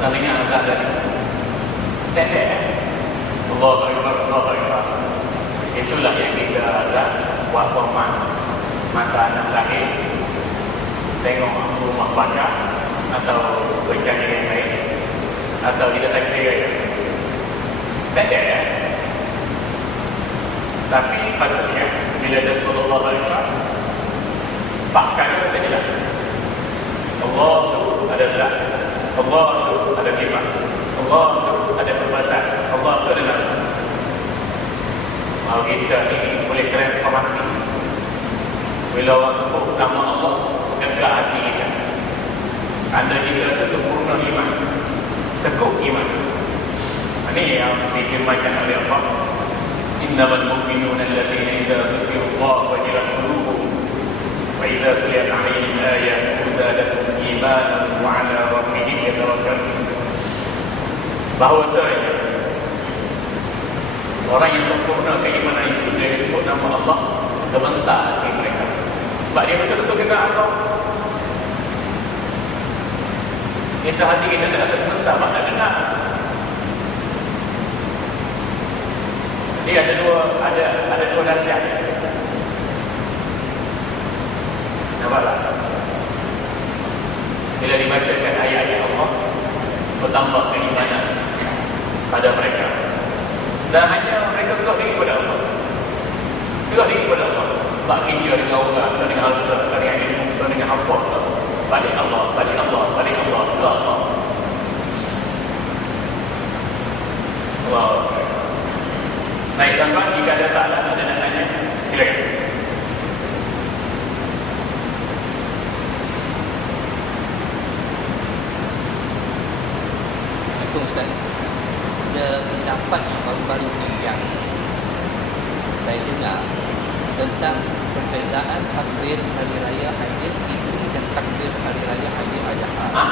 Pernah dengar azan tadi? Tendek Allahu Akbar, Allahu Akbar. Itulah yang kita azan buat hormat masa anak lahir, tengok rumah bakar atau berjaya yang lain, atau kita tak kira. Tendek tapi patutnya bila ada Sallallahu Alaihi Wasallam pakar kita jelas Allah itu ada zat, Allah itu ada sifat, Allah itu ada perbuatan, Allah itu ada nama. Kalau kita ini boleh transformasi bila orang sebut nama Allah, tegak hati kita. Anda kita itu sempurna iman, teguh iman. Ini yang difirmankan oleh Allah, innamal mu'minuna alladziina idza dzukirallahu wajilat qulubuhum wa idza tuliyat 'alaihim ayatuhu zadatuhum imanan wa 'ala rabbihim yatawakkalun. Bahwasanya orang yang sempurna keimanan itu dia disebut nama Allah sebentar hati mereka. Sebab dia betul-betul kenal Allah. Kita hati kita tidak sebentar maka dengar. Jadi ada dua darjah. Nampaklah. Bila dibacakan ayat-ayat Allah, bertambah keimanan pada mereka. Dan hanya mereka sudah diri kepada Allah. Sudah diri kepada Allah. Bagi dia dengan Allah, dengan Allah, dengan ilmu, dengan apa. Balik Allah, balik Allah, balik Allah, sudah Allah. Wow. Baik tuan-tuan, jika ada soalan anda nak tanya, silakan. Assalamualaikum Ustaz. Ada pendapat baru-baru ni yang saya dengar tentang perbezaan takbir Hari Raya Aidilfitri dan takbir Hari Raya Aidil Adha.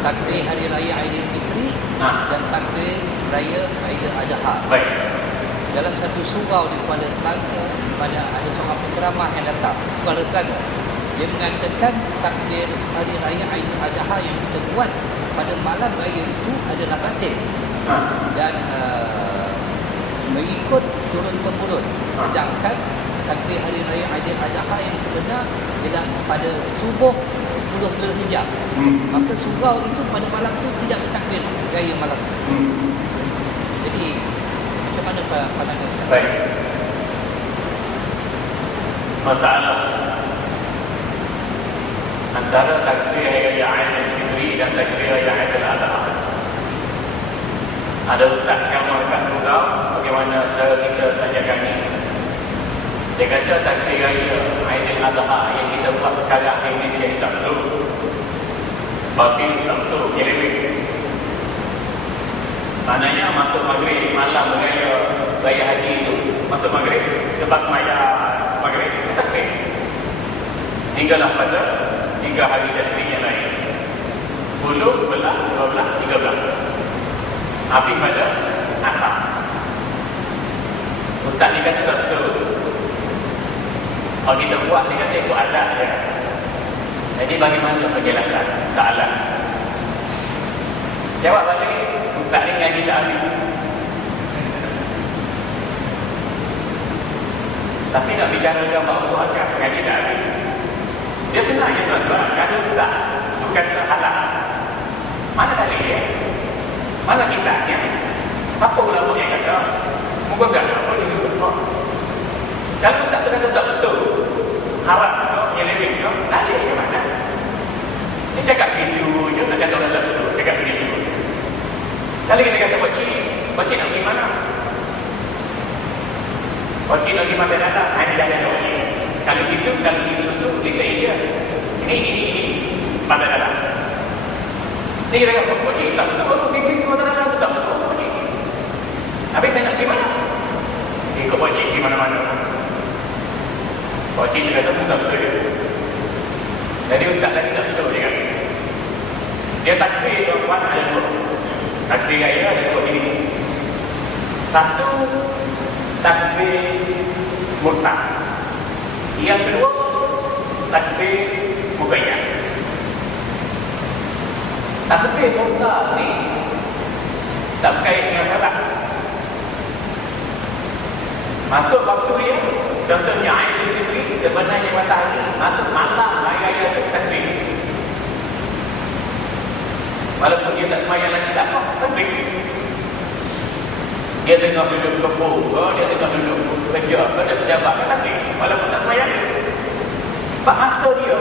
Takbir Hari Raya Aidilfitri dan takbir Raya Aidil Adha. Baik. Dalam satu surau di Kuala Selangor, pada ada seorang penceramah yang datang di Kuala Selangor, dia mengatakan takbir Hari Raya Aidil Adha yang kita buat pada malam raya itu adalah batil dan mengikut turun-temurun, sedangkan takbir Hari Raya Aidil Adha yang sebenar ialah pada subuh 10 Zulhijjah. Maka surau itu pada malam itu tidak bertakbir raya malam. Jadi macam mana pandangan Ustaz? Baik. Masalah antara takbir Hari Raya Aidilfitri dan takbir Hari Raya Aidil Adha. Ada ustaz yang makan surau bagaimana cara kita sajakan ini. Dia kata takbir Raya Aidil Adha yang kita buat sekarang ini yang tak betul. Batin tak betul, nyeleweng. Maknanya masuk maghrib malam raya haji itu, masuk maghrib lepas sembahyang maghrib takbir. Hinggalah pada 3 hari tasbih yang lain. 10, 11, 12, 13. Habis pada asar. Ustaz ni kata tak betul. Kalau kita buat dia kata ikut adat dia. Jadi bagaimana penjelasan soalan? Jawab balik, Ustaz ni ngaji tak habis. Tapi nak bicara dengan bahawa agak ngaji tak habis. Dia senang je tuan-tuan. Kalau Ustaz tu kata halal, mana dalil dia? Mana kitabnya? Apa ulama yang kata? Muka tak apa dia sebut. Kalau Ustaz tu kata tak betul, haram tu, nyeleweng tu, dalil ke mana? Dia cakap gitu je, nak kata orang tak betul, cakap gitu. Kalau kita kata pakcik nak pergi mana? Pakcik nak pergi mana datang? Hanya jalan pakcik. Kalau situ tu, kita dia. Ini, pada dalam. Ini kita kata pakcik tak betul, pergi pada dalam tu tak betul pakcik. Habis saya nak pergi mana? Ikut pakcik di mana-mana. Pakcik dia kata tak betul dia. Jadi Ustaz tadi tak betul dia kata. Dia takbir tuan-tuan ada dua. Takbir raya ada dua jenis. Satu, takbir mursal. Yang kedua, takbir muqayyad. Takbir besar ni tak berkait dengan salat. Masuk waktu dia, contohnya Aidil Fitri, sebenarnya matahari masuk malam hari raya takbir. Walaupun dia tak semayang lagi tak apa, takbir. Dia tengah duduk kebun, dia tengah duduk kerja, ada pejabat, takbir. Walaupun tak semayang, pak masa dia.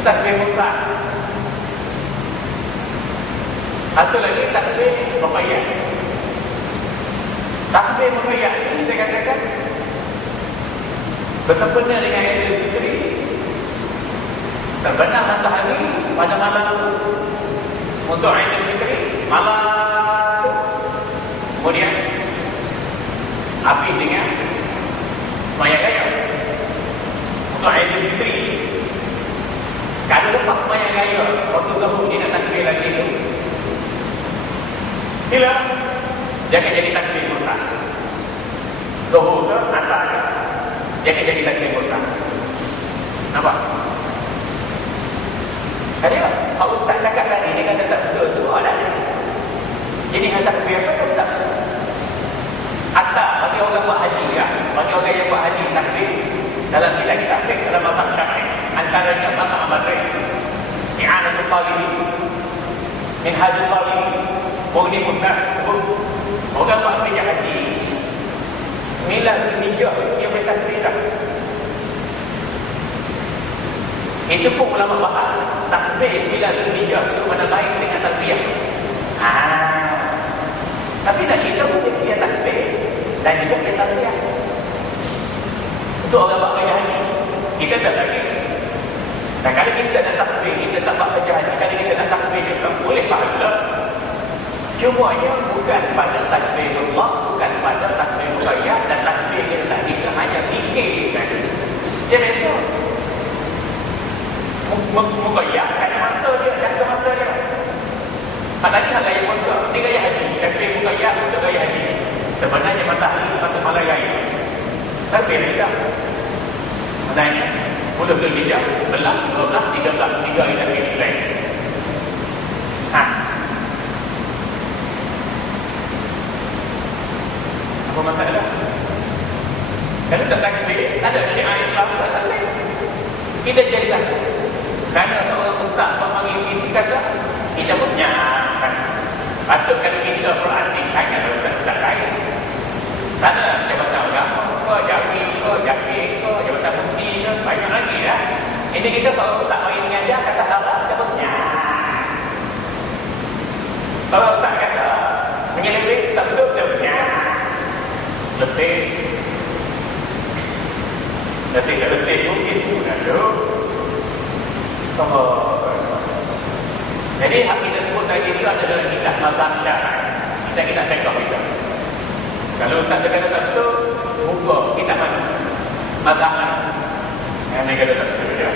Takbir besar. Satu lagi takbir muqayyad. Takbir muqayyad ini saya katakan bersempena dengan Aidil Fitri, terbenam matahari pada malam untuk Aidil Fitri, malam itu kemudian habis dengan sembahyang raya untuk Aidil Fitri. Kalau lepas sembahyang raya, waktu zuhur dia nak takbir lagi tu, sila jangan jadi takbir besar. Zuhur ke asar ke, jangan jadi takbir besar. Nampak? Ada tak? Kalau Ustaz cakap tadi, dia kata tak betul tu, ada. Jadi takbir apa tak? Hatta bagi orang buat haji ya, bagi orang yang buat haji takbir dalam kita takbir dalam mazhab Syafi'i, antaranya mazhab Madrid, i'anatul talibin, minhajul talibin, Mughni Muhtar, orang buat kerja haji 9 Zulhijjah dia bertakbir dah. Itu pun ulama bahas takbir 9 Zulhijjah itu mana baik dengan takbir. Tapi nak cerita boleh dia takbir dan juga dia takbir. Untuk orang buat kerja haji kita tak lagi. Dan kalau kita nak takbir, kita tak buat kerja haji, kalau kita nak takbir kita boleh pahala. Cumanya bukan pada takbir Allah, bukan pada takbir muqayyad, dan takbir yang tadi itu hanya zikir kan. Dia biasa muqayyad kan masa dia, jangka masa dia. Padahal hal gaya puasa, ini gaya haji. Takbir muqayyad untuk gaya haji. Sebenarnya matahari masuk malam raya. Takbir tidak. Maknanya 10 Zulhijjah, 11, 12, 13, 3 hari takbir lain. Apa masalah? Kalau tak takbir, ada syiar Islam tak takbir. Kita jadi takbir. Kerana seorang ustaz pemanggil ini kata, kita punya patut kalau kita perhatikan kalau ustaz-ustaz lain. Sana jabatan agama ke, jami ke, jakir ke, jabatan mufti ke, banyak lagi dah. Ini kita seorang ustaz mari mengajar kata halal, kita punya. Kalau ustaz kata menyelebih, tak betul, kita punya. Letih mungkin pun ada. Jadi hak kita sebut tadi itu adalah kitab mazhab Syafi'i. Kita cakap kita. Kalau tak ada kata betul, buka kitab mana? Mazhab mana? Yang ni kata tak betul dia.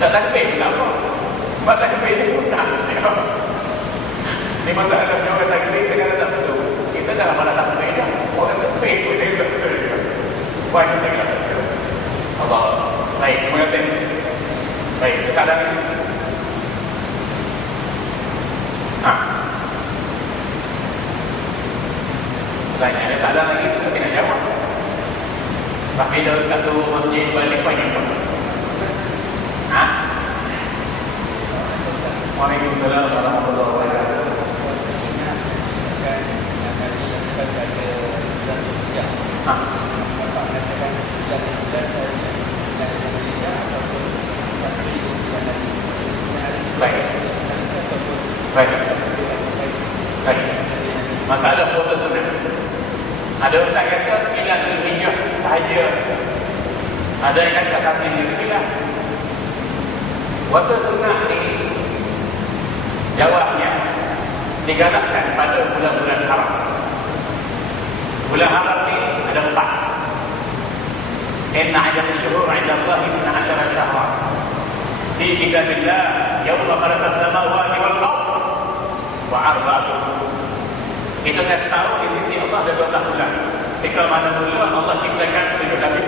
Tak takbir kenapa? Sebab takbir ni sunnah. Ni masalahnya orang takbir kita kata tak betul. Kita dalam mana takbir dia, orang takbir pun dia tak betul juga. Buat kita kata betul. Allah. Baik, terima kasih. Baik, sekarang pertanyaannya tak ada lagi, kita nak jawab. Tapi dalam satu masjid balik banyak pun. Waalaikumsalam warahmatullahi wabarakatuh. Baik. Masalah puasa sunat. Ada ustaz kata 9 Zulhijjah sahaja. Ada yang kata satu Zulhijjah. Puasa sunat ni jawabnya digalakkan pada bulan-bulan haram. Bulan haram ni ada 4. Inna 'iddatal syuhur 'inda Allahi 12 syahra. Fi kitabillah yawma khalaqas samawati wal ardh wa 'arba'atun. Kita nak tahu di sisi Allah ada 12 bulan. Jika mana mula Allah ciptakan 7 langit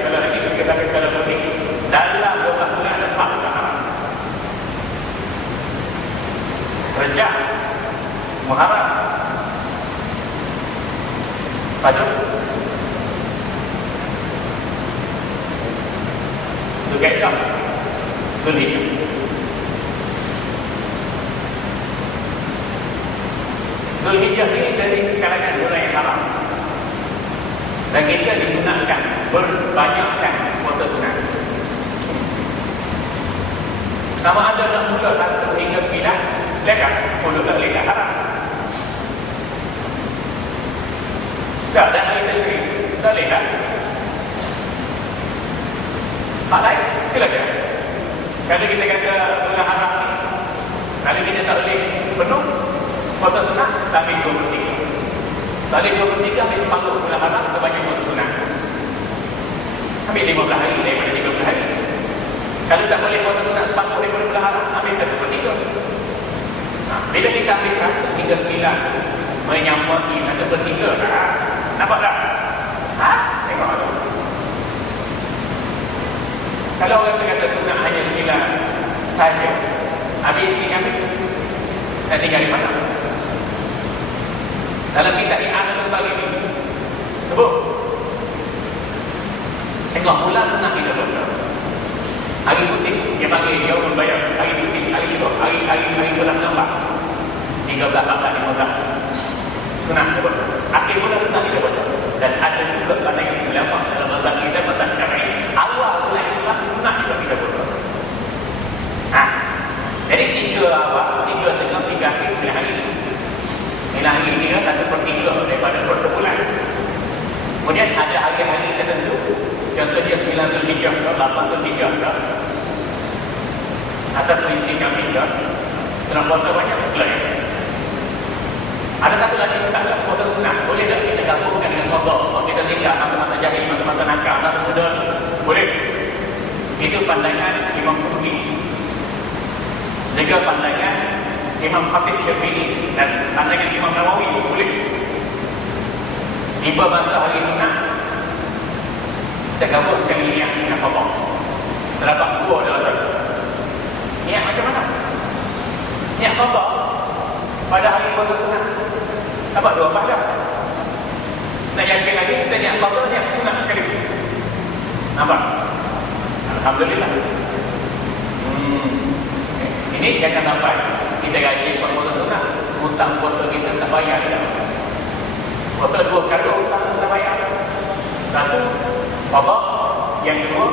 Patut itu kaedah Zulhijjah. Zulhijjah ini dari kalangan bulan yang haram, dan kita disunatkan berbanyakkan puasa sunat. Sama ada nak mula 1 hingga 9, lekat, mula tak lekat haram. Tak ada hari tersebut, tak lekat. Tak lain, silakan. Kalau kita kata bulan haram ni, kalau kita tak boleh penuh puasa sunat, sampai 23. Sampai 23 ambil separuh bulan haram, terbanyak puasa sunat. Ambil 15 hari daripada 30 hari. Kalau tak boleh puasa sunat separuh daripada bulan haram, ambil 1/3. Bila kita ambil 1 hingga 9, menyampai 1/3 dah. Nampak tak? Tengok tu. Kalau orang kata sunat hanya 9 saja, habis isi ambil, dan tinggal di mana? Dalam kitab I'anah bagi ini sebut tengok bulan sunat kita betul. Hari putih dia panggil dia membayar hari putih, hari itu, hari bulan nampak 13, 14, 15 sunat kita betul. Akhir bulan sunat kita betul. Dan ada juga pandangan ulama dalam mazhab kita, mazhab Syafi'i, awal bulan Islam sunat juga kita betul. Jadi 3 awal, 3 tengah, 3 akhir bulan hari ini. Inilah hari ini 1/3 daripada persebulan. Kemudian ada hari-hari tertentu, contohnya 9 Zulhijjah, 8 Zulhijjah, atau isi kami ke, dalam puasa banyak lain. Ada satu lagi masalah puasa sunat. Boleh tak kita gabungkan dengan qada? Kalau kita tinggal masa-masa jahil, masa-masa nakal, masa muda, boleh. Itu pandangan Imam Syafi'i. Juga pandangan Imam Khatib Syafi'i dan pandangan Imam Nawawi boleh. Tiba masa hari sunat, kita gabungkan niat dengan qada. Terdapat 2 dalam satu. Niat macam mana? Niat qada pada hari puasa sunat. Dapat 2 pahala. Nak yakin lagi, kita niat qada, niat sunat sekali. Nampak? Alhamdulillah. Ini jangan sampai kita gaji puasa sunat, hutang puasa kita tak bayar dah. Puasa 2 kali hutang tak bayar. 1 qada, yang 2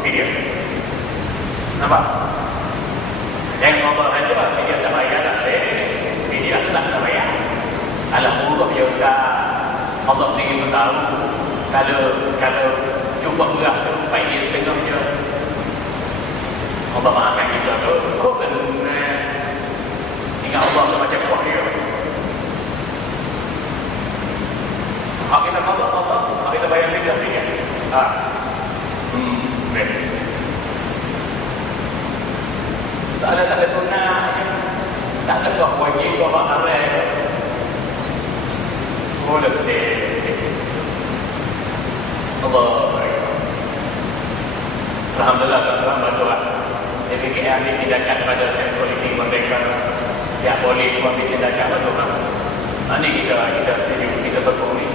fidyah. Nampak? Yang qada saja fidyah tak bayar dah. Fidyah tak bayar. Alhamdulillah ya Ustaz. Allah sendiri pun tahu kalau cuba murah tu baik dia setengah je. Allah maafkan kita tu. Oh kan ingat Allah tu macam kuat dia. Hak kita Allah, hak kita bayar fidyah dia. Baik. Tak ada sunnah. Tak ada kau wajib kau hak haram. Boleh Allah. Alhamdulillah tuan-tuan berdoa. Jadi kita ambil tindakan pada seksualiti mereka. Tak boleh ambil tindakan berdoa. Ini kita setuju, kita berkomunik.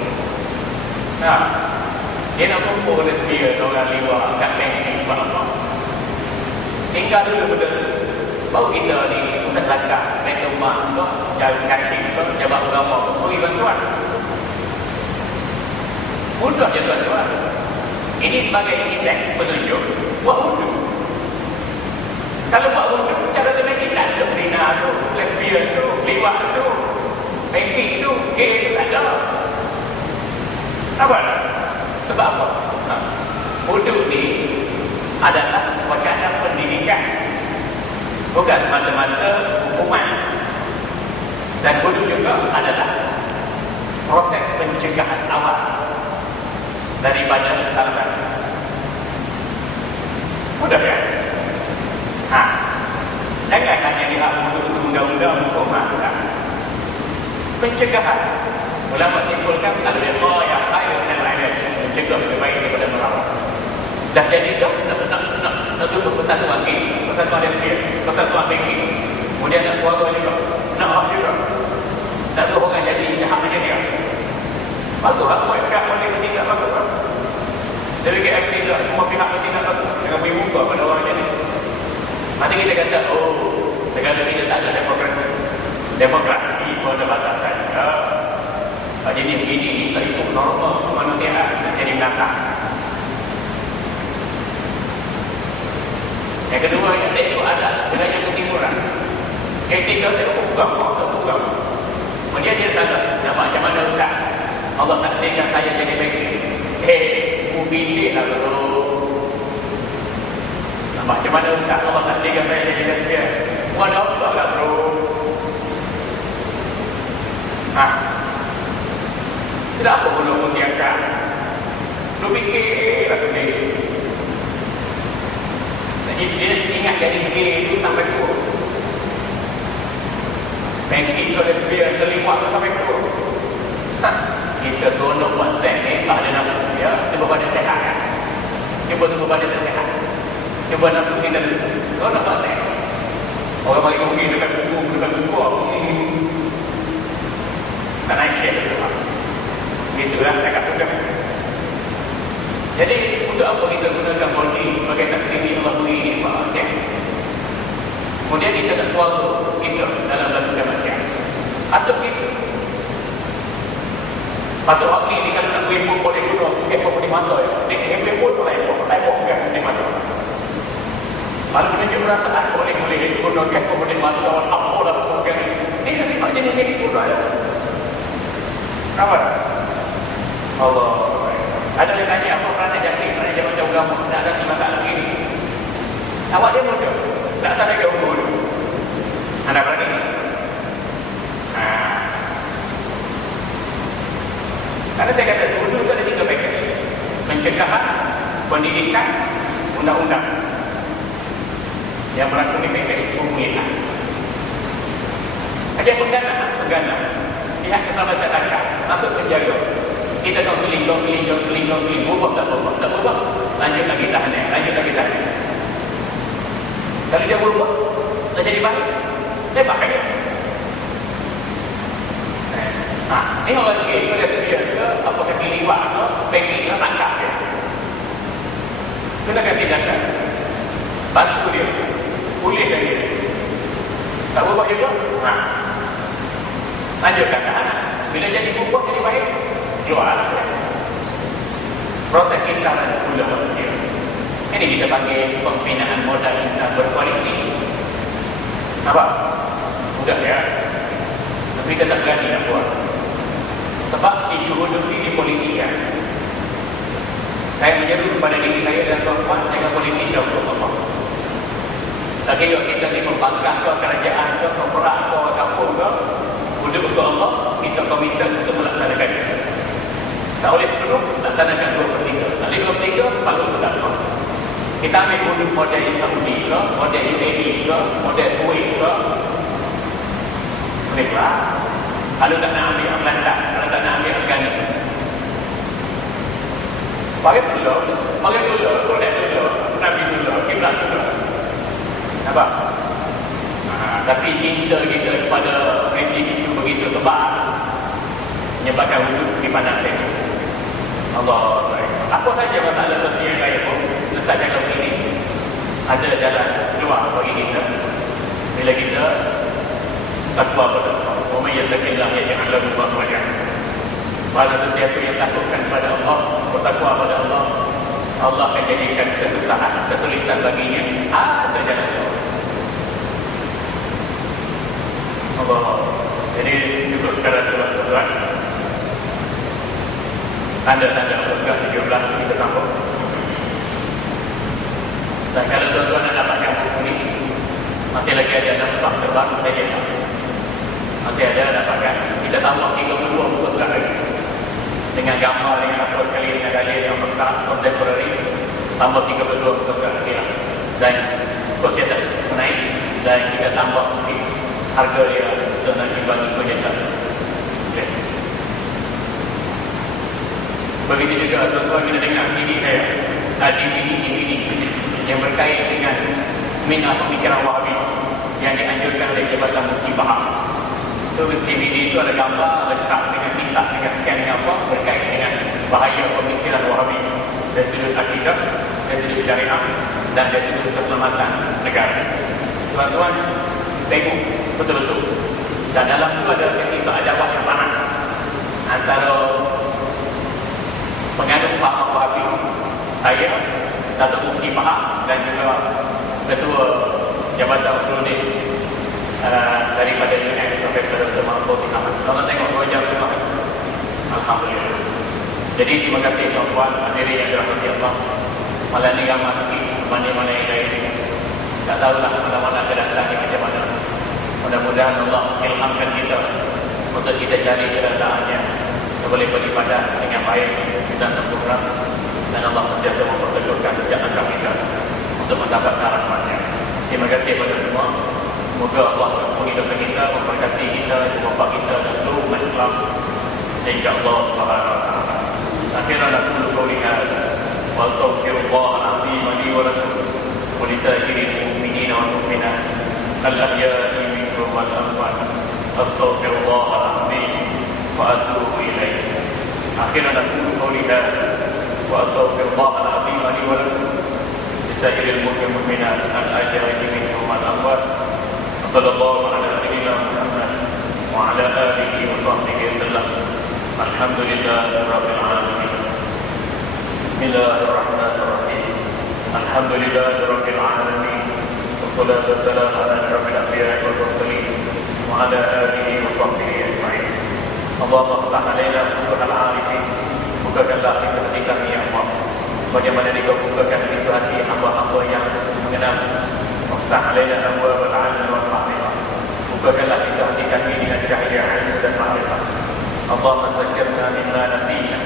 Dia nak kumpul lesbian, orang liwa, kat bank buat apa? Tinggal dulu betul. Baru kita ni pusat langkah, naik rumah, jalan kaki, jabat agama, beri bantuan. Mudah je tuan-tuan. Ini sebagai indeks penunjuk buat wudhu. Kalau buat wudhu, cara automatik tak ada zina tu, lesbian tu, liwat tu, banking tu, gay tu tak ada. Apa? Sebab apa? Wudhu ni adalah wacana pendidikan, bukan semata-mata hukuman. Dan wudhu juga adalah proses pencegahan awal daripada kesalahan. Mudah kan? Jangan hanya lihat untuk undang-undang hukum bukan. Pencegahan. Ulama simpulkan al-wiqayah khairun min al-'ilaj. Mencegah lebih baik daripada merawat. Dah jadi dah nak tutup persatuan gay, persatuan lesbian, persatuan banking. Kemudian nak suara juga, nak hak juga. Tak suruh orang jadi jahat macam dia. Bagus lah, semua pihak boleh bertindak bagus lah. Dari KFC lah, semua pihak bertindak bagus. Jangan beri muka pada orang macam ni. Nanti kita kata, oh, negara kita tak ada demokrasi. Demokrasi pun ada batasan. Jadi begini, tak ikut norma kemanusiaan dan jadi binatang. Yang kedua, yang tak ikut adat, budaya ketimuran. Yang ketiga, tak ikut program. Kemudian dia salah, nampak macam mana Ustaz? Allah takdirkan saya jadi baik. Bidik lah bro. Nampak macam mana Ustaz? Allah takdirkan saya jadi lesbian. Bukan Allah lah bro. Tidak apa pun aku siapkan. Lu fikir lah sendiri. Jadi dia ingat jadi gay itu sampai tua. Bangkit ke lesbian, terlibat sampai tua. Kita tolong buat seks ni tak ada nafsu ya. Cuba pada sehat kan. Cuba pada sehat. Cuba nafsu kita dulu. So nak buat seks. Orang bagi pergi dekat buku tak naik share dulu. Itulah cakap sudah. Jadi untuk apa kita gunakan body sebagai saksi ini Allah beri ini seks. Kemudian kita tak suatu kita dalam lakukan masyarakat. Atau kita patut waktu ni kalau nak kuih pun boleh guna kepok di mata ya. Dia kepok tu lepok kan di mata. Kalau menunjuk perasaan boleh guna kepok di mata apa dah bukan. Ini nanti tak jadi jadi guna ya. Apa? Allah. Ada yang tanya apa kerana jangan jauh agama tak ada masalah begini. Awak dia muncul. Tak sampai ke umur. Anda berani? Karena saya kata dulu itu ada 3 paket. Pencegahan, pendidikan, undang-undang. Yang berlaku di paket pemilihan. Ada penggana. Pihak keselamatan rakyat masuk penjaga. Kita seling, berubah tak berubah. Lanjut lagi tahan. Kalau dia berubah, tak jadi baik. Saya pakai. Ini orang gay itu dia sedia ke apakah dilibat ke banking ke tangkap dia. Gunakan tindakan. Bantu dia. Pulihkan dia. Tak berubah juga. Lanjutkan tahanan. Bila jadi berubah jadi baik, keluar. Proses kita adalah gula manusia. Ini kita panggil pembinaan modal insan berkualiti. Nampak? Mudah ya. Tapi kita tak berani nak buat. Sebab isu hidup ini politik ya. Saya menyeru kepada diri saya dan tuan-tuan jangan politik jauh untuk Allah. Lagi kalau kita ni membangkang ke kerajaan ke perak ke kampung ke hidup untuk Allah, kita komitmen untuk melaksanakan. Tak boleh penuh laksanakan 2/3. Nanti 2/3 baru berlaku. Kita ambil hidup model Saudi ke, model UAE ke, model Kuwait ke. Bolehlah. Kalau tak nak ambil Afghanistan, kalau tak nak ambil Afghanistan. Bagi dulu, Quran dulu, Nabi dulu, Kiblat dulu. Nampak? Tapi cinta kita kepada rejim itu begitu tebal, menyebabkan wujud di pandang saya. Allah. Apa saja masalah sosial raya pun, selesai jalan ini, ada jalan keluar bagi kita. Bila kita takwa pada Allah. Wa yattaqillah yaj'al lahu makhraja. Pada sesiapa yang takutkan kepada Allah, bertakwa kepada Allah, Allah akan jadikan kesusahan, kesulitan baginya ada jalan keluar. Allah. Jadi cukup sekarang tuan-tuan. Tanda-tanda surga 17 kita sambung. Dan kalau tuan-tuan nak dapatkan buku ini, masih lagi ada naskah terbaru saja. Masih ada dapatkan. Kita tambah 32 buku surat lagi. Dengan gambar, dengan apel kali, dengan dalil yang lengkap, contemporary. Tambah 32 buku surat lagi. Dan kos dia tak menaik. Dan kita tambah mungkin harga dia untuk nanti bagi penyetak. Okay. Begitu juga tuan-tuan kita dengar CD saya. DVD yang berkait dengan minat pemikiran Wahabi yang dianjurkan oleh Jabatan Mufti Bahar. Itu DVD itu ada gambar letak dengan kitab dengan scan apa berkaitan dengan bahaya pemikiran Wahabi dari sudut akidah, dari sudut syariah dan dari sudut keselamatan negara. Tuan-tuan tengok betul-betul. Dan dalam itu ada kisah ajawah yang panas antara penganut paham Wahabi, saya, Datuk Mufti Pahang dan juga Ketua Jabatan Usuluddin daripada UNM, Profesor Dr. Mahfuz Ahmad. Kalau tengok 2 jam itu, alhamdulillah. Jadi terima kasih tuan-tuan hadirin yang dirahmati Allah. Malam ni ramai sikit mana-mana yang lain. Tak tahulah mana-mana kedatangan macam mana. Mudah-mudahan Allah ilhamkan kita untuk kita cari kedatangannya. Kita boleh beribadah dengan baik dan sempurna, dan Allah sentiasa memperteguhkan jalan kita untuk mendapatkan rahmatnya. Terima kasih kepada semua. Semoga Allah mengampuni dosa kita, memberkati kita, membapak kita dan seluruh umat Islam. InsyaAllah subhanahu wa ta'ala. Akhirnya aku qawli hadza wa astaghfirullah al-azim li wa lakum wa li sa'iril mu'minina wal mu'minat al-ahya'i minkum wal amwat. Astaghfirullah al-azim wa atubu ilaih. Akhirnya aku qawli hadza wa astaghfirullah al-azim li wa lakum li sa'iril mu'minat al-ahya'i minkum wal amwat. Sallallahu ala sayyidina Muhammad wa ala alihi wa sahbihi wasallam. Alhamdulillahirabbil alamin. Bismillahirrahmanirrahim. Alhamdulillahirabbil alamin. Wassalatu wassalamu ala asyrafil anbiya'i wal mursalin wa ala alihi wa sahbihi ajma'in. Allahumma iftah alaina futuhal arifin. Bukakanlah pintu hati kami ya Allah, bagaimana Engkau bukakan pintu hati hamba-hamba yang mengenal. Iftah alaina abwaabal 'ilmi wal ma'rifah. Bukakanlah pintu hati kami dengan cahaya ilmu dan ma'rifah. Allahumma zakkirna mimma nasina.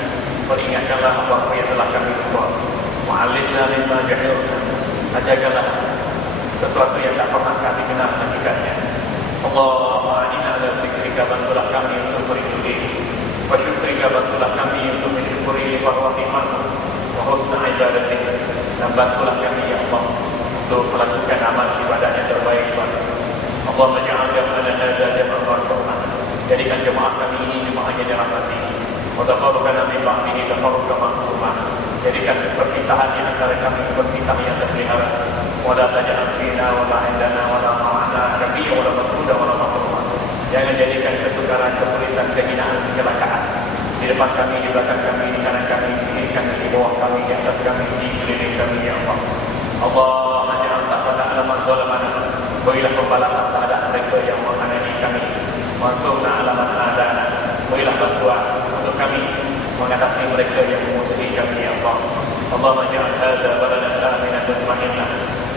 Peringatkanlah apa yang telah kami lupa. Wa'allimna mimma jahilna. Ajarkanlah sesuatu yang tak pernah kami kenal hakikatnya. Allahumma inna ala zikrika, bantulah kami untuk beribadah. Wa syukrika, bantulah kami untuk mensyukuri bahwa nikmatmu wa husna ibadatik. Dan bantulah kami ya Allah untuk melakukan amal ibadah yang terbaik. Allahumma ja'al jam'ana hadza jam'an marhuman. Jadikan jemaah kami ini jemaah yang dirahmati. Wa taqabbal min ba'dihi taqarruban ma'suma. Jadikan perpisahan di antara kami perpisahan yang terpelihara. Wa la taj'al fina wa la indana wa la ma'ana nabiyya wa la mas'uda wa la mahruman. Jangan jadikan kesukaran, kesulitan, kehinaan, kecelakaan di depan kami, di belakang kami, di kanan kami, di kiri kami, di bawah kami, di atas kami, di sekeliling kami ya Allah. Allahumma ja'al taqwana ala man zalamana. Berilah pembalasan terhadap mereka yang menghanati kami. Wansurna ala man adana. Berilah bantuan untuk kami mengatasi mereka yang memusuhi kami ya Allah. Allahumma ja'al hadza baladan aminan mutma'innah.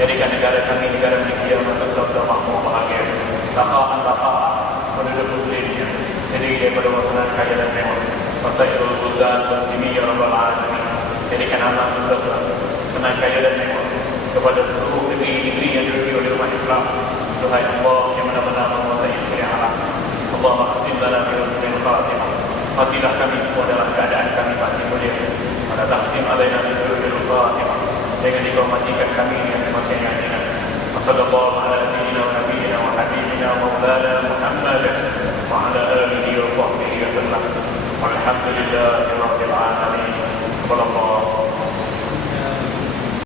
Jadikan negara kami negara Malaysia masuk dalam makmur bahagia. Laqa'an laqa'an penduduk muslimnya. Jadi daripada masalah kaya dan mewah. Wasairul buldad muslimin ya rabbal alamin. Jadikan amal kita senang kaya dan mewah kepada seluruh negeri-negeri yang dimiliki oleh umat Islam. Tuhan Allah yang benar-benar menguasai dunia alam. Allahumma khtim lana bi husnil khatimah. Matilah kami semua dalam keadaan kami mati mulia. Wa la tahtim alaina bi husnil khatimah. Jangan Engkau matikan kami dengan kematian yang ringan. Sallallahu ala sayyidina wa nabiyyina wa habibina maulana Muhammad wa ala alihi wa sahbihi wasallam. Walhamdulillahi rabbil alamin. Wallahu